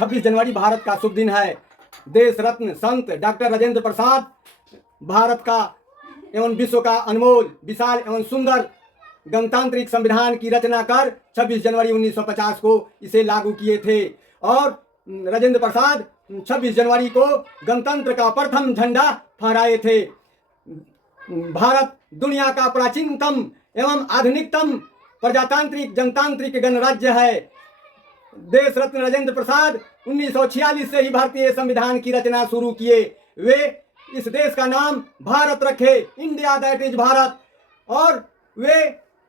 26 जनवरी भारत का शुभ दिन है। देश रत्न संत डॉक्टर राजेंद्र प्रसाद भारत का एवं विश्व का अनमोल, विशाल एवं सुंदर गणतांत्रिक संविधान की रचना कर 26 जनवरी 1950 को इसे लागू किए थे। और राजेंद्र प्रसाद 26 जनवरी को गणतंत्र का प्रथम झंडा फहराए थे। भारत दुनिया का प्राचीनतम एवं आधुनिकतम प्रजातांत्रिक जनतांत्रिक गणराज्य है। देश रत्न राजेंद्र प्रसाद 1946 से ही भारतीय संविधान की रचना शुरू किए। वे इस देश का नाम भारत रखे, इंडिया दैट इज भारत। और वे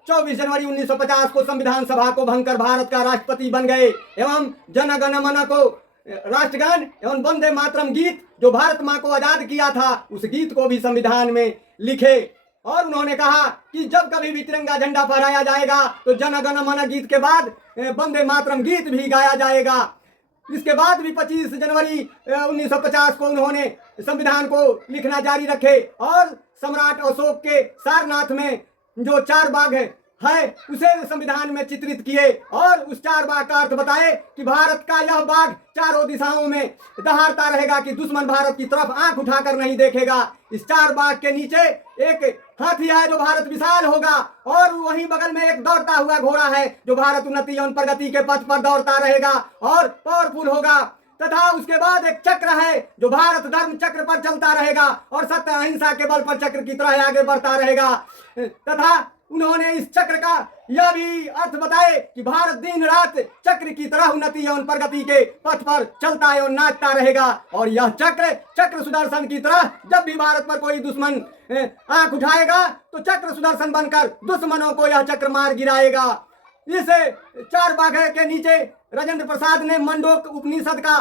24 जनवरी 1950 को संविधान सभा को भंग कर भारत का राष्ट्रपति बन गए एवं जन गण मन को राष्ट्रगान एवं वंदे मातरम गीत जो भारत माँ को आजाद किया था उस गीत को भी संविधान में लिखे। और उन्होंने कहा कि जब कभी भी तिरंगा झंडा फहराया जाएगा तो जन गण मन गीत के बाद वंदे मातरम गीत भी गाया जाएगा। इसके बाद भी 25 जनवरी 1950 को उन्होंने संविधान को लिखना जारी रखे और सम्राट अशोक के सारनाथ में जो 4 बाग है उसे संविधान में चित्रित किए और उस 4 बाग का अर्थ बताए कि भारत का यह बाग चारों दिशाओं में दहाड़ता रहेगा कि दुश्मन भारत की तरफ आंख उठाकर नहीं देखेगा। इस 4 बाग के नीचे एक हाथी है जो भारत विशाल होगा और वहीं बगल में एक दौड़ता हुआ घोड़ा है जो भारत उन्नति एवं प्रगति के पथ पर दौड़ता रहेगा और पावरफुल होगा। तथा उसके बाद एक चक्र है जो भारत धर्म चक्र पर चलता रहेगा और सत्य अहिंसा के बल पर चक्र की तरह आगे बढ़ता रहेगा। तथा उन्होंने इस चक्र का यह भी अर्थ बताए कि भारत दिन रात चक्र की तरह उन्नति एवं प्रगति के पथ पर चलता एवं नाचता रहेगा। और यह चक्र सुदर्शन की तरह जब भी भारत पर कोई दुश्मन आंख उठाएगा तो चक्र सुदर्शन बनकर दुश्मनों को यह चक्र मार गिराएगा। इस 4 बाग के नीचे राजेंद्र प्रसाद ने मंडोक उपनिषद का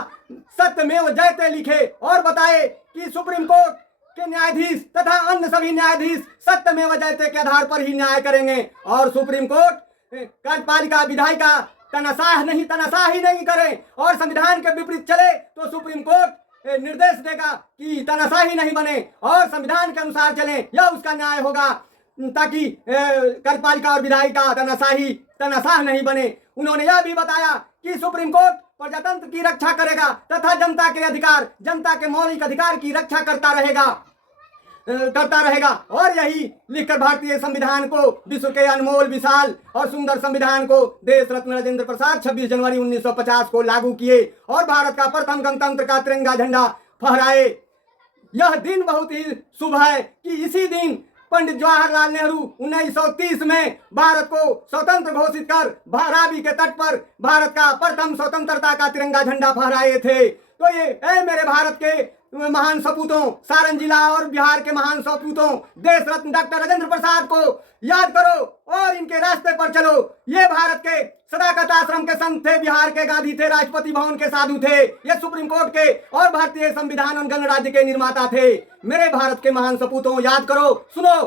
सत्यमेव जयते लिखे और बताए कि सुप्रीम कोर्ट के न्यायाधीश तथा अन्य सभी न्यायाधीश सत्यमेव जयते के आधार पर ही न्याय करेंगे। और सुप्रीम कोर्ट कार्यपालिका विधायिका तनाशाही नहीं करे और संविधान के विपरीत चले तो सुप्रीम कोर्ट निर्देश देगा कि तनाशाही नहीं बने और संविधान के अनुसार चले, यह उसका न्याय होगा ताकि कार्यपालिका और विधायिका तनाशाह नहीं बने। उन्होंने यह भी बताया कि सुप्रीम कोर्ट प्रजातंत्र की रक्षा करेगा तथा जनता के मौलिक अधिकार की रक्षा करता रहेगा। और यही लिखकर भारतीय संविधान को, विश्व के अनमोल, विशाल और सुंदर संविधान को देश रत्न राजेंद्र प्रसाद 26 जनवरी 1950 को लागू किए और भारत का प्रथम गणतंत्र का तिरंगा झंडा फहराए। यह दिन बहुत ही शुभ है कि इसी दिन पंडित जवाहरलाल नेहरू 1930 में भारत को स्वतंत्र घोषित कर रावी के तट पर भारत का प्रथम स्वतंत्रता का तिरंगा झंडा फहराए थे। तो ये मेरे भारत के महान सपूतों, सारण जिला और बिहार के महान सपूतों, देश रत्न डॉक्टर राजेंद्र प्रसाद को याद करो और इनके रास्ते पर चलो। ये भारत के सदाकत आश्रम के संत थे, बिहार के गांधी थे, राष्ट्रपति भवन के साधु थे, ये सुप्रीम कोर्ट के और भारतीय संविधान और गणराज्य के निर्माता थे। मेरे भारत के महान सपूतों, याद करो, सुनो।